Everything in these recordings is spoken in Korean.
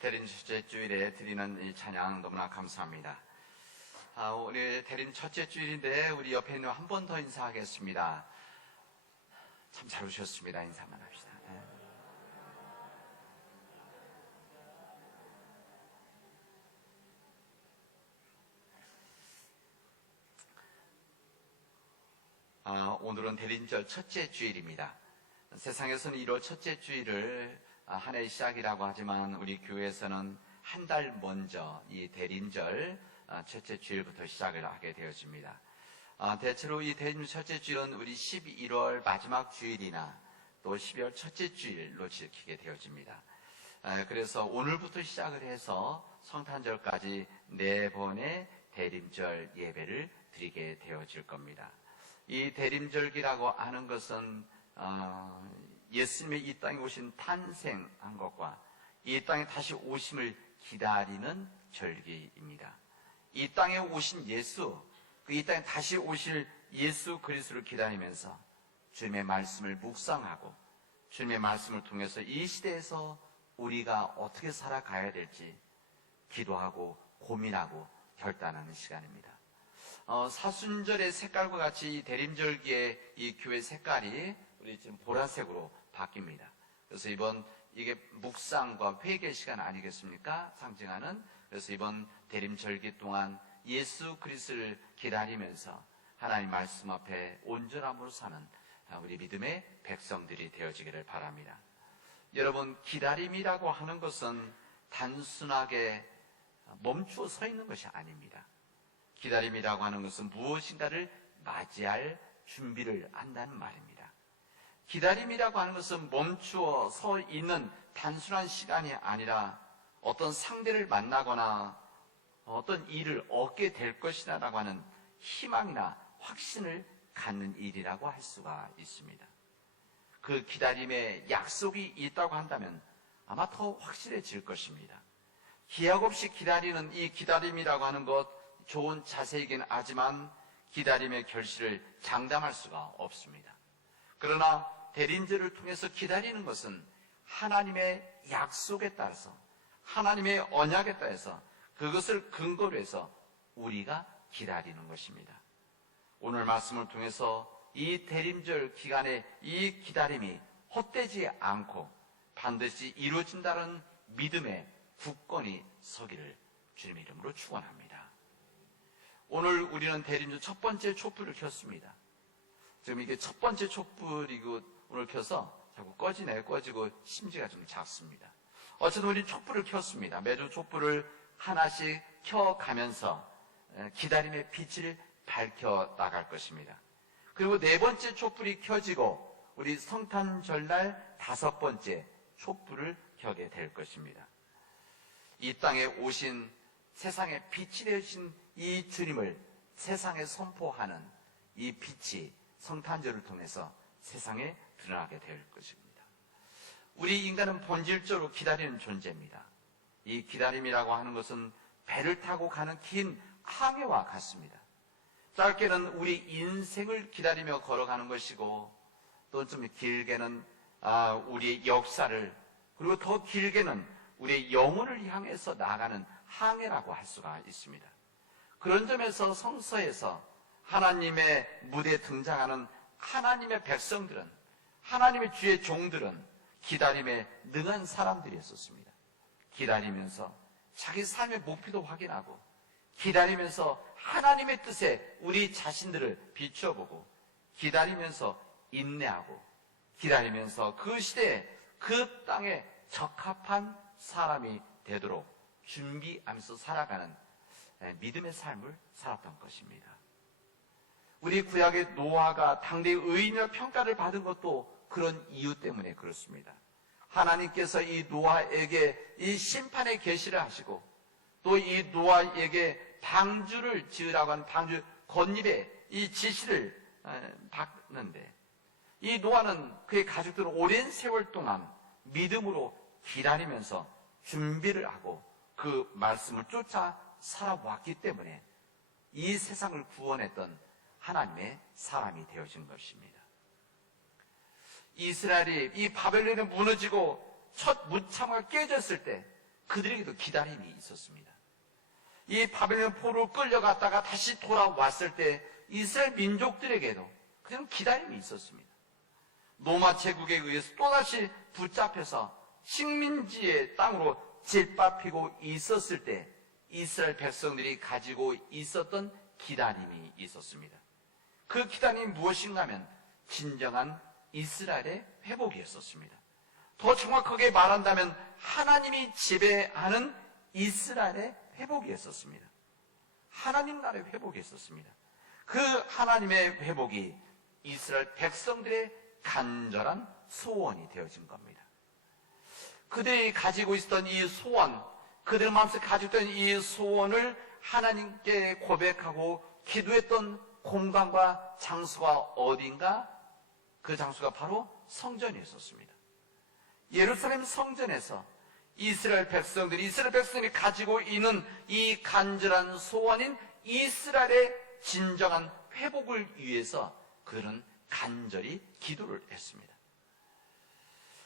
대림 첫째 주일에 드리는 이 찬양 너무나 감사합니다. 오늘 대림 첫째 주일인데 우리 옆에 있는 한 번 더 인사하겠습니다. 참 잘 오셨습니다. 인사만 합시다. 오늘은 대림절 첫째 주일입니다. 세상에서는 1월 첫째 주일을 한 해의 시작이라고 하지만 우리 교회에서는 한 달 먼저 이 대림절 첫째 주일부터 시작을 하게 되어집니다. 대체로 이 대림절 첫째 주일은 우리 11월 마지막 주일이나 또 12월 첫째 주일로 지키게 되어집니다. 그래서 오늘부터 시작을 해서 성탄절까지 4번의 대림절 예배를 드리게 되어질 겁니다. 이 대림절기라고 하는 것은 예수님의 이 땅에 오신 탄생한 것과 이 땅에 다시 오심을 기다리는 절기입니다. 이 땅에 오신 예수, 이 땅에 다시 오실 예수 그리스도를 기다리면서 주님의 말씀을 묵상하고 주님의 말씀을 통해서 이 시대에서 우리가 어떻게 살아가야 될지 기도하고 고민하고 결단하는 시간입니다. 사순절의 색깔과 같이 이 대림절기의 이 교회 색깔이 우리 지금 보라색으로 바뀝니다. 그래서 이게 묵상과 회개 시간 아니겠습니까? 상징하는. 그래서 이번 대림절기 동안 예수 그리스도를 기다리면서 하나님 말씀 앞에 온전함으로 사는 우리 믿음의 백성들이 되어지기를 바랍니다. 여러분, 기다림이라고 하는 것은 단순하게 멈추어 서 있는 것이 아닙니다. 기다림이라고 하는 것은 무엇인가를 맞이할 준비를 한다는 말입니다. 기다림이라고 하는 것은 멈추어 서 있는 단순한 시간이 아니라 어떤 상대를 만나거나 어떤 일을 얻게 될 것이라고 하는 희망이나 확신을 갖는 일이라고 할 수가 있습니다. 그 기다림에 약속이 있다고 한다면 아마 더 확실해질 것입니다. 기약 없이 기다리는 이 기다림이라고 하는 것, 좋은 자세이긴 하지만 기다림의 결실을 장담할 수가 없습니다. 그러나 대림절을 통해서 기다리는 것은 하나님의 약속에 따라서, 하나님의 언약에 따라서 그것을 근거로 해서 우리가 기다리는 것입니다. 오늘 말씀을 통해서 이 대림절 기간에 이 기다림이 헛되지 않고 반드시 이루어진다는 믿음의 굳건히 서기를 주님의 이름으로 축원합니다. 오늘 우리는 대림절 첫 번째 촛불을 켰습니다. 지금 이게 첫 번째 촛불이고 오늘 켜서 자꾸 꺼지고 심지가 좀 작습니다. 어쨌든 우리 촛불을 켰습니다. 매주 촛불을 하나씩 켜가면서 기다림의 빛을 밝혀 나갈 것입니다. 그리고 4번째 촛불이 켜지고 우리 성탄절날 5번째 촛불을 켜게 될 것입니다. 이 땅에 오신 세상의 빛이 되신 이 주님을 세상에 선포하는 이 빛이 성탄절을 통해서 세상에 드러나게 될 것입니다. 우리 인간은 본질적으로 기다리는 존재입니다. 이 기다림이라고 하는 것은 배를 타고 가는 긴 항해와 같습니다. 짧게는 우리 인생을 기다리며 걸어가는 것이고 또 좀 길게는 우리의 역사를, 그리고 더 길게는 우리의 영혼을 향해서 나아가는 항해라고 할 수가 있습니다. 그런 점에서 성서에서 하나님의 무대에 등장하는 하나님의 백성들은, 하나님의 주의 종들은 기다림에 능한 사람들이었습니다. 기다리면서 자기 삶의 목표도 확인하고 기다리면서 하나님의 뜻에 우리 자신들을 비춰보고 기다리면서 인내하고 기다리면서 그 시대에 그 땅에 적합한 사람이 되도록 준비하면서 살아가는 믿음의 삶을 살았던 것입니다. 우리 구약의 노아가 당대의 의인이라 평가를 받은 것도 그런 이유 때문에 그렇습니다. 하나님께서 이 노아에게 이 심판의 계시를 하시고 또 이 노아에게 방주를 지으라고 하는 방주 건립의 이 지시를 받는데 이 노아는 그의 가족들은 오랜 세월 동안 믿음으로 기다리면서 준비를 하고 그 말씀을 쫓아 살아왔기 때문에 이 세상을 구원했던 하나님의 사람이 되어진 것입니다. 이스라엘이 이 바벨론에 무너지고 첫 무참하가 깨졌을 때 그들에게도 기다림이 있었습니다. 이 바벨론 포로로 끌려갔다가 다시 돌아왔을 때 이스라엘 민족들에게도 그런 기다림이 있었습니다. 로마 제국에 의해서 또다시 붙잡혀서 식민지의 땅으로 짓밟히고 있었을 때 이스라엘 백성들이 가지고 있었던 기다림이 있었습니다. 그 기다림이 무엇인가 하면 진정한 이스라엘의 회복이었었습니다. 더 정확하게 말한다면 하나님이 지배하는 이스라엘의 회복이었었습니다. 하나님 나라의 회복이었었습니다. 그 하나님의 회복이 이스라엘 백성들의 간절한 소원이 되어진 겁니다. 그들이 가지고 있었던 이 소원, 그들 마음속에 가지고 있던 이 소원을 하나님께 고백하고 기도했던 공간과 장소가 어딘가? 그 장소가 바로 성전이었습니다. 예루살렘 성전에서 이스라엘 백성들이 가지고 있는 이 간절한 소원인 이스라엘의 진정한 회복을 위해서 그들은 간절히 기도를 했습니다.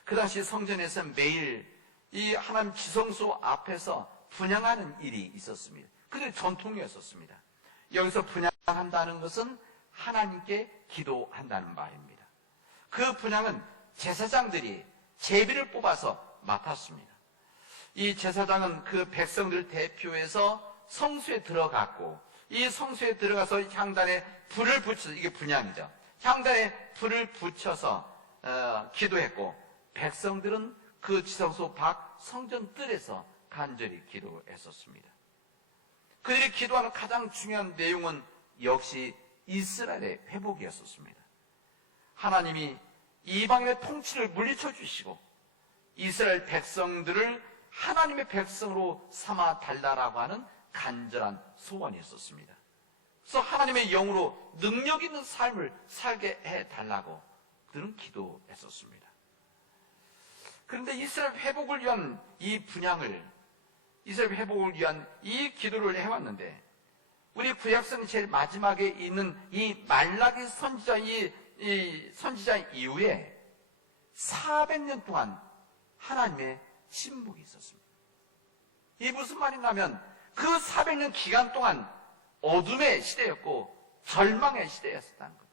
그 당시 성전에서 매일 이 하나님 지성소 앞에서 분향하는 일이 있었습니다. 그들의 전통이었습니다. 여기서 분향한다는 것은 하나님께 기도한다는 말입니다. 그 분향은 제사장들이 제비를 뽑아서 맡았습니다. 이 제사장은 그 백성들 대표해서 성소에 들어갔고 이 성소에 들어가서 향단에 불을 붙여서, 이게 분향이죠. 향단에 불을 붙여서 기도했고 백성들은 그 지성소 밖 성전 뜰에서 간절히 기도했었습니다. 그들이 기도하는 가장 중요한 내용은 역시 이스라엘의 회복이었습니다. 하나님이 이방인의 통치를 물리쳐 주시고 이스라엘 백성들을 하나님의 백성으로 삼아 달라라고 하는 간절한 소원이었습니다. 그래서 하나님의 영으로 능력 있는 삶을 살게 해달라고 그들은 기도했었습니다. 그런데 이스라엘 회복을 위한 이 분향을, 이스라엘 회복을 위한 이 기도를 해왔는데 우리 구약성의 제일 마지막에 있는 이 말라기 선지자, 이 선지자 이후에 400년 동안 하나님의 침묵이 있었습니다. 이게 무슨 말인가 하면 그 400년 기간 동안 어둠의 시대였고 절망의 시대였다는 거예요.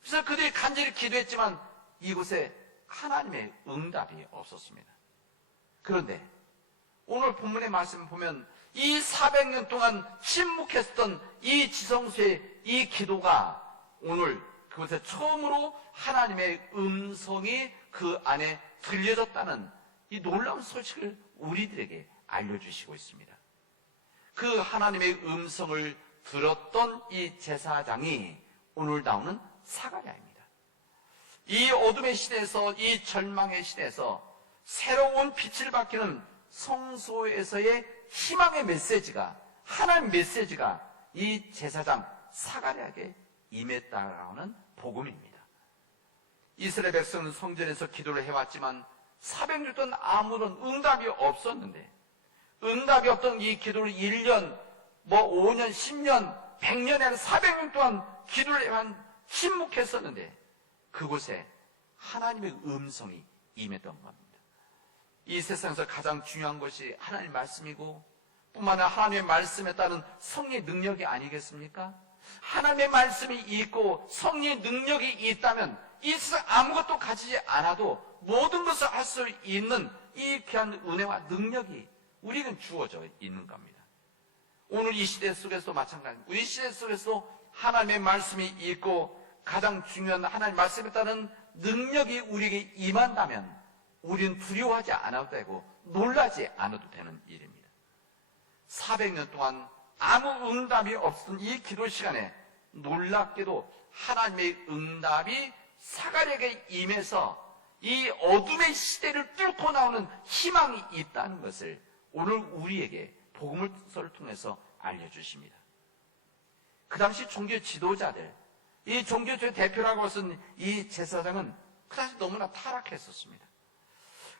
그래서 그들이 간절히 기도했지만 이곳에 하나님의 응답이 없었습니다. 그런데 오늘 본문의 말씀을 보면 이 400년 동안 침묵했던 이 지성소의 이 기도가 오늘 그곳에 처음으로 하나님의 음성이 그 안에 들려졌다는 이 놀라운 소식을 우리들에게 알려주시고 있습니다. 그 하나님의 음성을 들었던 이 제사장이 오늘 나오는 사가랴입니다. 이 어둠의 시대에서, 이 절망의 시대에서 새로운 빛을 밝히는 성소에서의 희망의 메시지가, 하나님 메시지가 이 제사장 사가랴에게 임했다라는 복음입니다. 이스라엘 백성은 성전에서 기도를 해왔지만 400년 동안 아무런 응답이 없었는데 응답이 없던 이 기도를 1년, 5년, 10년, 100년에 한 400년 동안 기도를 해만 침묵했었는데 그곳에 하나님의 음성이 임했던 겁니다. 이 세상에서 가장 중요한 것이 하나님의 말씀이고 뿐만 아니라 하나님의 말씀에 따른 성령의 능력이 아니겠습니까? 하나님의 말씀이 있고 성령의 능력이 있다면 이 세상 아무것도 가지지 않아도 모든 것을 할 수 있는 이 귀한 은혜와 능력이 우리에겐 주어져 있는 겁니다. 오늘 이 시대 속에서도 마찬가지입니다. 우리 시대 속에서도 하나님의 말씀이 있고 가장 중요한 하나님의 말씀에 따른 능력이 우리에게 임한다면 우리는 두려워하지 않아도 되고 놀라지 않아도 되는 일입니다. 400년 동안 아무 응답이 없었던 이 기도 시간에 놀랍게도 하나님의 응답이 사가랴에게 임해서 이 어둠의 시대를 뚫고 나오는 희망이 있다는 것을 오늘 우리에게 복음서를 통해서 알려주십니다. 그 당시 종교 지도자들, 이 종교의 대표라고 쓴 이 제사장은 그 당시 너무나 타락했었습니다.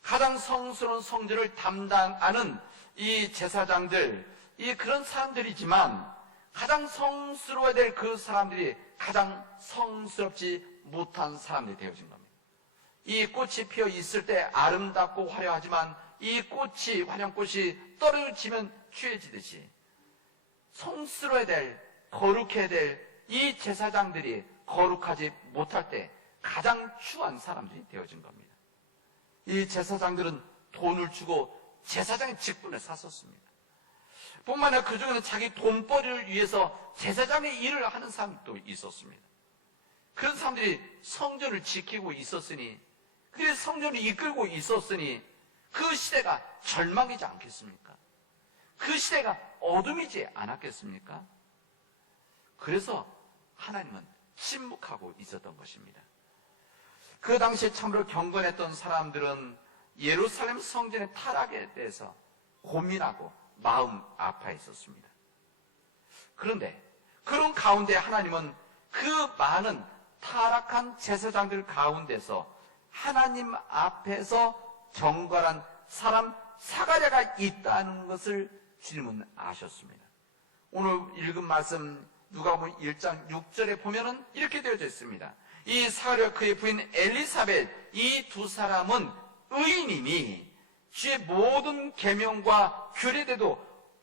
가장 성스러운 성전을 담당하는 이 제사장들, 이 그런 사람들이지만 가장 성스러워야 될 그 사람들이 가장 성스럽지 못한 사람들이 되어진 겁니다. 이 꽃이 피어 있을 때 아름답고 화려하지만 이 꽃이, 화장꽃이 떨어지면 취해지듯이 성스러워야 될, 거룩해야 될 이 제사장들이 거룩하지 못할 때 가장 추한 사람들이 되어진 겁니다. 이 제사장들은 돈을 주고 제사장의 직분을 샀었습니다. 뿐만 아니라 그 중에는 자기 돈벌이를 위해서 제사장의 일을 하는 사람도 있었습니다. 그런 사람들이 성전을 지키고 있었으니, 그들이 성전을 이끌고 있었으니 그 시대가 절망이지 않겠습니까? 그 시대가 어둠이지 않았겠습니까? 그래서 하나님은 침묵하고 있었던 것입니다. 그 당시에 참으로 경건했던 사람들은 예루살렘 성전의 타락에 대해서 고민하고 마음 아파했었습니다. 그런데 그런 가운데 하나님은 그 많은 타락한 제사장들 가운데서 하나님 앞에서 경건한 사람 사가랴가 있다는 것을 주님은 아셨습니다. 오늘 읽은 말씀 누가복음 1장 6절에 보면은 이렇게 되어져 있습니다. 이 사가랴 그의 부인 엘리사벳 이 두 사람은 의인이니 주의 모든 계명과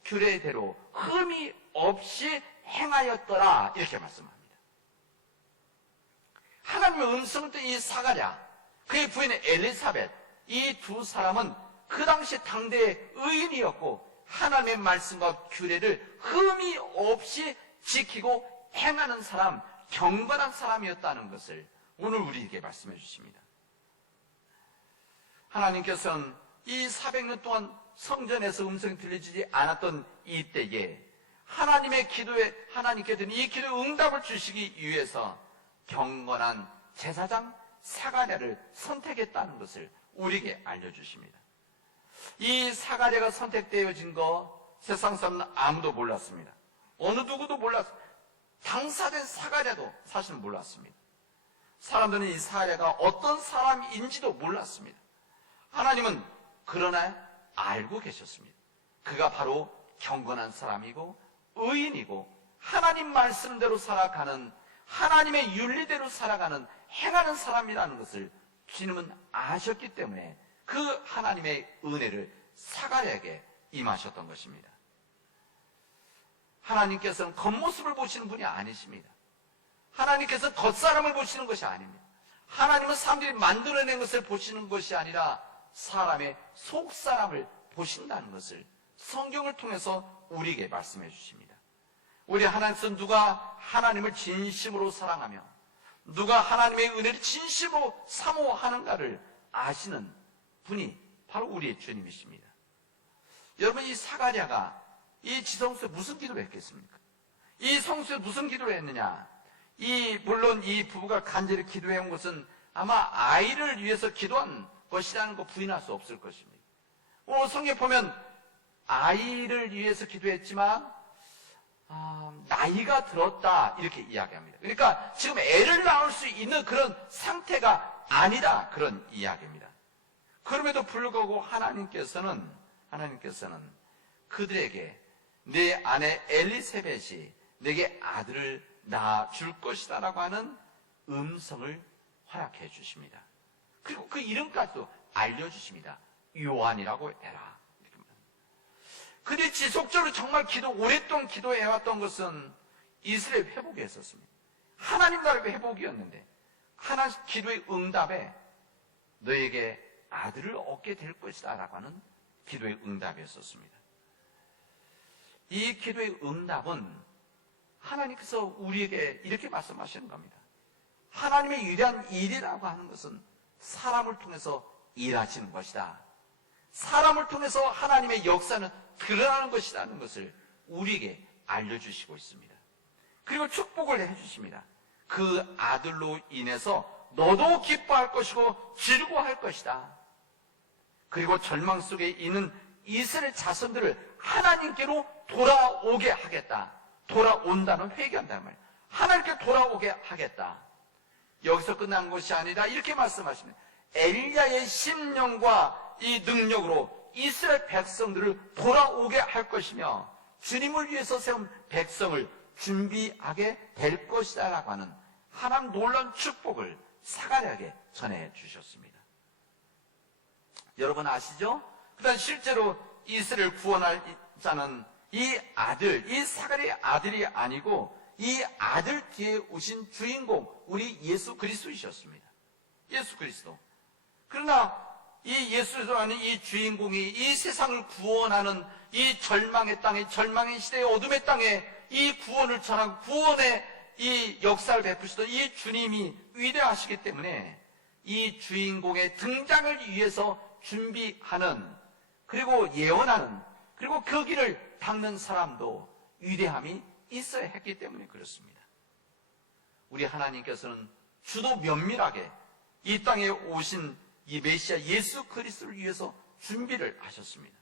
규례대로 흠이 없이 행하였더라 이렇게 말씀합니다. 하나님의 음성을 듣는 이 사가랴 그의 부인 엘리사벳 이 두 사람은 그 당시 당대의 의인이었고 하나님의 말씀과 규례를 흠이 없이 지키고 행하는 사람, 경건한 사람이었다는 것을 오늘 우리에게 말씀해 주십니다. 하나님께서는 이 400년 동안 성전에서 음성이 들리지 않았던 이때에 하나님의 기도에 하나님께서는 이 기도에 응답을 주시기 위해서 경건한 제사장 사가랴를 선택했다는 것을 우리에게 알려주십니다. 이 사가랴가 선택되어진 거 세상 사람은 아무도 몰랐습니다. 어느 누구도 몰랐습니다. 당사된 사가랴도 사실 몰랐습니다. 사람들은 이 사가랴가 어떤 사람인지도 몰랐습니다. 하나님은 그러나 알고 계셨습니다. 그가 바로 경건한 사람이고 의인이고 하나님 말씀대로 살아가는 하나님의 윤리대로 살아가는 행하는 사람이라는 것을 주님은 아셨기 때문에 그 하나님의 은혜를 사가랴에게 임하셨던 것입니다. 하나님께서는 겉모습을 보시는 분이 아니십니다. 하나님께서는 겉사람을 보시는 것이 아닙니다. 하나님은 사람들이 만들어낸 것을 보시는 것이 아니라 사람의 속사람을 보신다는 것을 성경을 통해서 우리에게 말씀해 주십니다. 우리 하나님께서 누가 하나님을 진심으로 사랑하며 누가 하나님의 은혜를 진심으로 사모하는가를 아시는 분이 바로 우리의 주님이십니다. 여러분 이 사가랴가 이 지성소에 무슨 기도를 했겠습니까? 이 성소에 무슨 기도를 했느냐? 물론 이 부부가 간절히 기도해온 것은 아마 아이를 위해서 기도한 것이라는 거 부인할 수 없을 것입니다. 오늘 성경에 보면 아이를 위해서 기도했지만 나이가 들었다 이렇게 이야기합니다. 그러니까 지금 애를 낳을 수 있는 그런 상태가 아니다 그런 이야기입니다. 그럼에도 불구하고 하나님께서는 그들에게 내 아내 엘리사벳이 내게 아들을 낳아줄 것이다 라고 하는 음성을 허락해 주십니다. 그리고 그 이름까지도 알려주십니다. 요한이라고 해라. 그들이 지속적으로 정말 오랫동안 기도해왔던 것은 이스라엘 회복에 있었습니다. 하나님 나라의 회복이었는데 하나님 기도의 응답에 너에게 아들을 얻게 될 것이다 라고 하는 기도의 응답이었었습니다. 이 기도의 응답은 하나님께서 우리에게 이렇게 말씀하시는 겁니다. 하나님의 위대한 일이라고 하는 것은 사람을 통해서 일하시는 것이다. 사람을 통해서 하나님의 역사는 드러나는 것이라는 것을 우리에게 알려주시고 있습니다. 그리고 축복을 해주십니다. 그 아들로 인해서 너도 기뻐할 것이고 즐거워할 것이다. 그리고 절망 속에 있는 이스라엘 자손들을 하나님께로 돌아오게 하겠다. 돌아온다는 회개한다는 말. 하나님께 돌아오게 하겠다. 여기서 끝난 것이 아니라 이렇게 말씀하십니다. 엘리야의 심령과 이 능력으로 이스라엘 백성들을 돌아오게 할 것이며 주님을 위해서 세운 백성을 준비하게 될 것이다 라고 하는 하나님 놀라운 축복을 사가랴에게 전해 주셨습니다. 여러분 아시죠? 그다음 실제로 이스라엘 구원할 자는 이 아들, 이 사가랴의 아들이 아니고 이 아들 뒤에 오신 주인공, 우리 예수 그리스도이셨습니다. 예수 그리스도. 그러나 이 예수라는 이 주인공이 이 세상을 구원하는 이 절망의 땅에, 절망의 시대의 어둠의 땅에 이 구원을 전하고 구원의 이 역사를 베푸시던 이 주님이 위대하시기 때문에 이 주인공의 등장을 위해서 준비하는, 그리고 예언하는, 그리고 그 길을 닦는 사람도 위대함이 있어야 했기 때문에 그렇습니다. 우리 하나님께서는 주도 면밀하게 이 땅에 오신 이 메시아 예수 그리스도를 위해서 준비를 하셨습니다.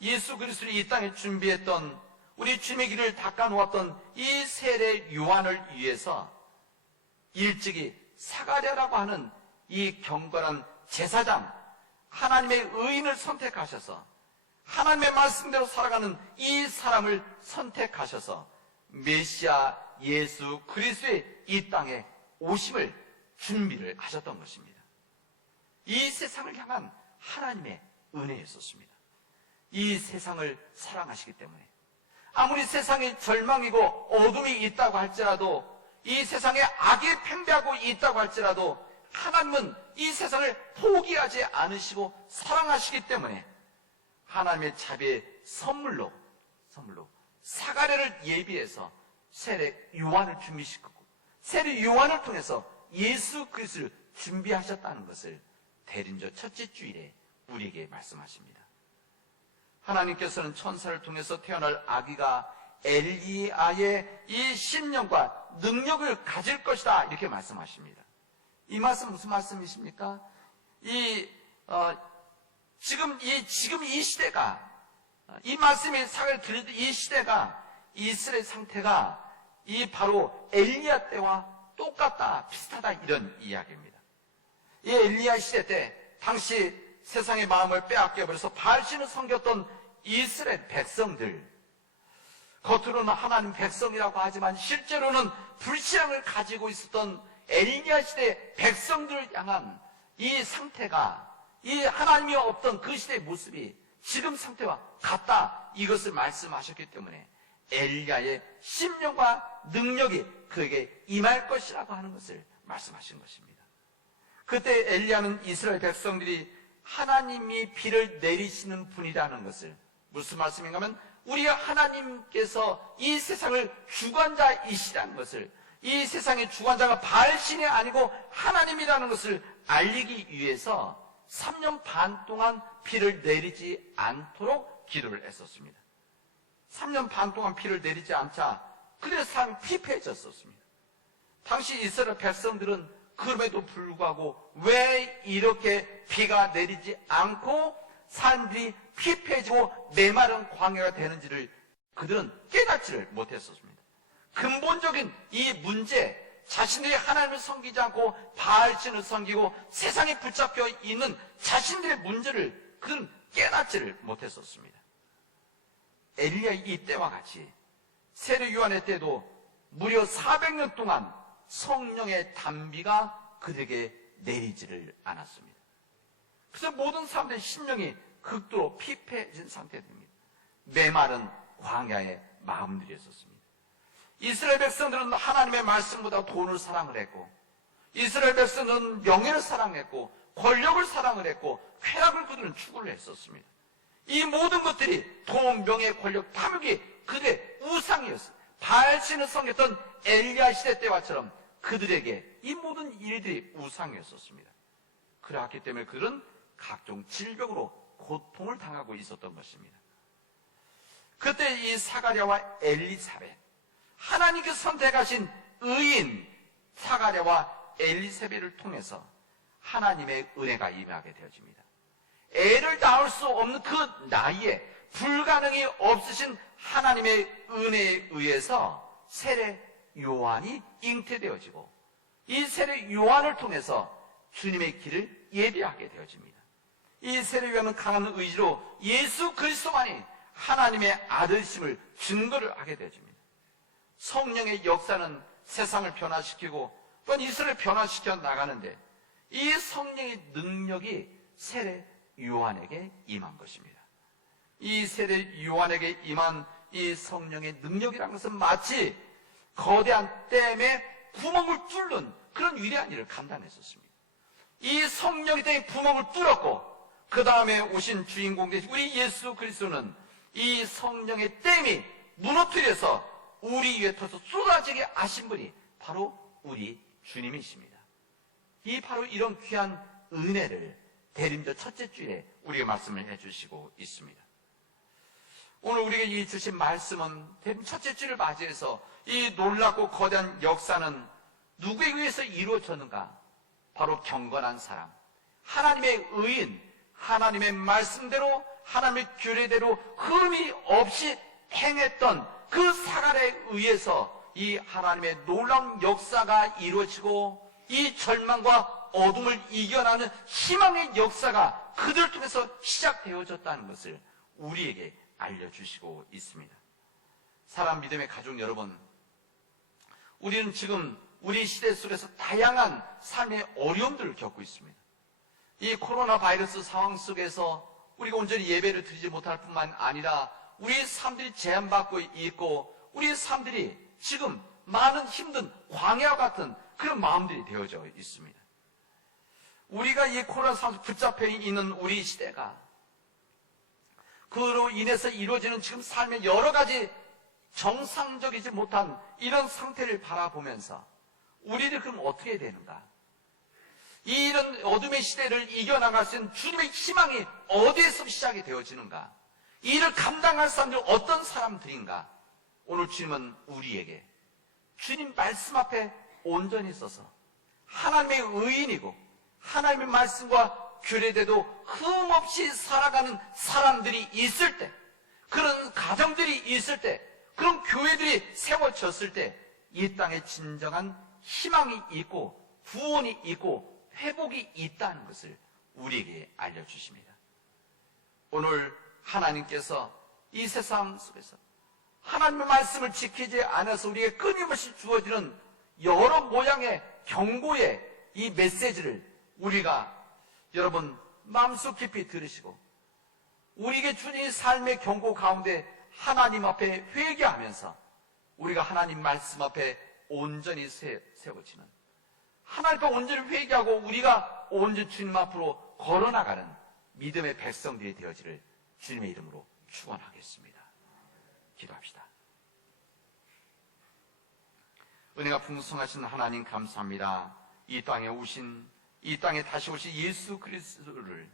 예수 그리스도를 이 땅에 준비했던, 우리 주님의 길을 닦아놓았던 이 세례 요한을 위해서 일찍이 사가랴라고 하는 이 경건한 제사장, 하나님의 의인을 선택하셔서 하나님의 말씀대로 살아가는 이 사람을 선택하셔서 메시아 예수 그리스도의 이 땅에 오심을 준비를 하셨던 것입니다. 이 세상을 향한 하나님의 은혜였었습니다. 이 세상을 사랑하시기 때문에 아무리 세상에 절망이고 어둠이 있다고 할지라도, 이 세상에 악이 팽배하고 있다고 할지라도 하나님은 이 세상을 포기하지 않으시고 사랑하시기 때문에 하나님의 자비의 선물로 사가랴를 예비해서 세례 요한을 준비시키고 세례 요한을 통해서 예수 그리스도를 준비하셨다는 것을 대림절 첫째 주일에 우리에게 말씀하십니다. 하나님께서는 천사를 통해서 태어날 아기가 엘리야의 이 심령과 능력을 가질 것이다, 이렇게 말씀하십니다. 이 말씀 무슨 말씀이십니까? 지금 이 시대가, 이 말씀이 사회를 들리던 이 시대가, 이스라엘 상태가 이 바로 엘리야 때와 똑같다, 비슷하다, 이런 이야기입니다. 이 엘리야 시대 때 당시 세상의 마음을 빼앗겨버려서 바알신을 섬겼던 이스라엘 백성들, 겉으로는 하나님 백성이라고 하지만 실제로는 불신앙을 가지고 있었던 엘리야 시대 백성들을 향한 이 상태가, 이 하나님이 없던 그 시대의 모습이 지금 상태와 같다, 이것을 말씀하셨기 때문에 엘리야의 심령과 능력이 그에게 임할 것이라고 하는 것을 말씀하신 것입니다. 그때 엘리야는 이스라엘 백성들이 하나님이 비를 내리시는 분이라는 것을, 무슨 말씀인가 하면 우리 하나님께서 이 세상을 주관자이시라는 것을, 이 세상의 주관자가 바알신이 아니고 하나님이라는 것을 알리기 위해서 3년 반 동안 비를 내리지 않도록 기도를 했었습니다. 3년 반 동안 비를 내리지 않자 그래서 삶이 피폐해졌었습니다. 당시 이스라엘 백성들은 그럼에도 불구하고 왜 이렇게 비가 내리지 않고 삶들이 피폐해지고 메마른 광야가 되는지를 그들은 깨닫지를 못했었습니다. 근본적인 이 문제, 자신들이 하나님을 섬기지 않고 바알신을 섬기고 세상에 붙잡혀 있는 자신들의 문제를 그들은 깨닫지를 못했었습니다. 엘리야 이때와 같이 세례 요한의 때도 무려 400년 동안 성령의 단비가 그들에게 내리지를 않았습니다. 그래서 모든 사람들의 심령이 극도로 피폐해진 상태입니다. 메마른 광야의 마음들이었습니다. 이스라엘 백성들은 하나님의 말씀보다 돈을 사랑을 했고, 이스라엘 백성들은 명예를 사랑했고, 권력을 사랑을 했고, 쾌락을 그들은 추구를 했었습니다. 이 모든 것들이 돈, 명예, 권력, 탐욕이 그들의 우상이었습니다. 바알신을 섬겼던 엘리야 시대 때와처럼 그들에게 이 모든 일들이 우상이었습니다. 그렇기 때문에 그들은 각종 질병으로 고통을 당하고 있었던 것입니다. 그때 이 사가랴와 엘리사벳, 하나님께서 선택하신 의인 사가랴와 엘리사벳을 통해서 하나님의 은혜가 임하게 되어집니다. 애를 낳을 수 없는 그 나이에 불가능이 없으신 하나님의 은혜에 의해서 세례 요한이 잉태되어지고, 이 세례 요한을 통해서 주님의 길을 예비하게 되어집니다. 이 세례 요한은 강한 의지로 예수 그리스도만이 하나님의 아들심을 증거를 하게 되어집니다. 성령의 역사는 세상을 변화시키고 또 이스라엘을 변화시켜 나가는데, 이 성령의 능력이 세례 요한에게 임한 것입니다. 이 세대 요한에게 임한 이 성령의 능력이라는 것은 마치 거대한 댐에 구멍을 뚫는 그런 위대한 일을 감당했었습니다. 이 성령이 댐에 구멍을 뚫었고 그 다음에 오신 주인공 되신 우리 예수 그리스도는 이 성령의 댐이 무너뜨려서 우리 위에 터서 쏟아지게 하신 분이 바로 우리 주님이십니다. 이 바로 이런 귀한 은혜를 대림절 첫째 주일에 우리에게 말씀을 해주시고 있습니다. 오늘 우리에게 이 주신 말씀은 대림절 첫째 주일을 맞이해서 이 놀랍고 거대한 역사는 누구에 의해서 이루어졌는가? 바로 경건한 사람, 하나님의 의인, 하나님의 말씀대로 하나님의 규례대로 흠이 없이 행했던 그 사람에 의해서 이 하나님의 놀라운 역사가 이루어지고 이 절망과 어둠을 이겨나는 희망의 역사가 그들을 통해서 시작되어졌다는 것을 우리에게 알려주시고 있습니다. 사랑 믿음의 가족 여러분, 우리는 지금 우리 시대 속에서 다양한 삶의 어려움들을 겪고 있습니다. 이 코로나 바이러스 상황 속에서 우리가 온전히 예배를 드리지 못할 뿐만 아니라 우리 삶들이 제한받고 있고 우리 삶들이 지금 많은 힘든 광야와 같은 그런 마음들이 되어져 있습니다. 우리가 이 코로나 상황 붙잡혀 있는 우리 시대가 그로 인해서 이루어지는 지금 삶의 여러 가지 정상적이지 못한 이런 상태를 바라보면서 우리들 그럼 어떻게 해야 되는가? 이런 어둠의 시대를 이겨나갈 수 있는 주님의 희망이 어디에서 시작이 되어지는가? 이 일을 감당할 사람들은 어떤 사람들인가? 오늘 주님은 우리에게 주님 말씀 앞에 온전히 서서 하나님의 의인이고 하나님의 말씀과 규례대로 흠없이 살아가는 사람들이 있을 때, 그런 가정들이 있을 때, 그런 교회들이 세워졌을 때 이 땅에 진정한 희망이 있고 구원이 있고 회복이 있다는 것을 우리에게 알려주십니다. 오늘 하나님께서 이 세상 속에서 하나님의 말씀을 지키지 않아서 우리에게 끊임없이 주어지는 여러 모양의 경고의 이 메시지를 우리가 여러분 마음속 깊이 들으시고 우리에게 주신 삶의 경고 가운데 하나님 앞에 회개하면서 우리가 하나님 말씀 앞에 온전히 세워지는, 하나님 앞에 온전히 회개하고 우리가 온전히 주님 앞으로 걸어나가는 믿음의 백성들이 되어지를 주님의 이름으로 축원하겠습니다. 기도합시다. 은혜가 풍성하신 하나님 감사합니다. 이 땅에 다시 오신 예수 그리스도를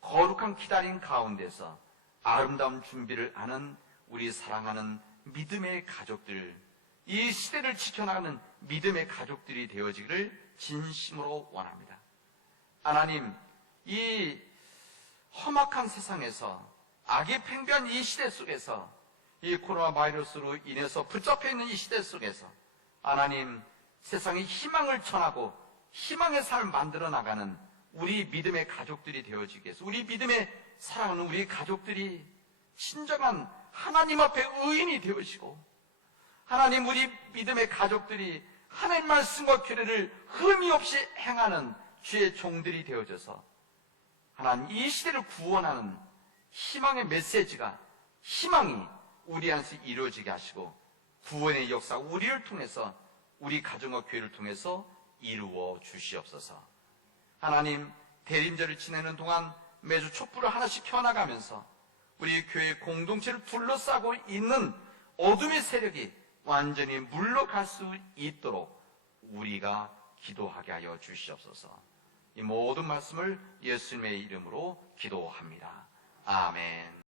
거룩한 기다림 가운데서 아름다운 준비를 하는 우리 사랑하는 믿음의 가족들, 이 시대를 지켜나가는 믿음의 가족들이 되어지기를 진심으로 원합니다. 하나님, 이 험악한 세상에서 악이 팽배한 이 시대 속에서 이 코로나 바이러스로 인해서 붙잡혀 있는 이 시대 속에서 하나님, 세상에 희망을 전하고 희망의 삶을 만들어 나가는 우리 믿음의 가족들이 되어지기 위해서 우리 믿음의 사랑하는 우리 가족들이 진정한 하나님 앞에 의인이 되어지고 하나님 우리 믿음의 가족들이 하나님 말씀과 규례를 흠이 없이 행하는 주의 종들이 되어져서 하나님 이 시대를 구원하는 희망의 메시지가 희망이 우리 안에서 이루어지게 하시고 구원의 역사 우리를 통해서 우리 가정과 교회를 통해서 이루어 주시옵소서. 하나님 대림절을 지내는 동안 매주 촛불을 하나씩 켜나가면서 우리 교회 공동체를 둘러싸고 있는 어둠의 세력이 완전히 물러갈 수 있도록 우리가 기도하게 하여 주시옵소서. 이 모든 말씀을 예수님의 이름으로 기도합니다. 아멘.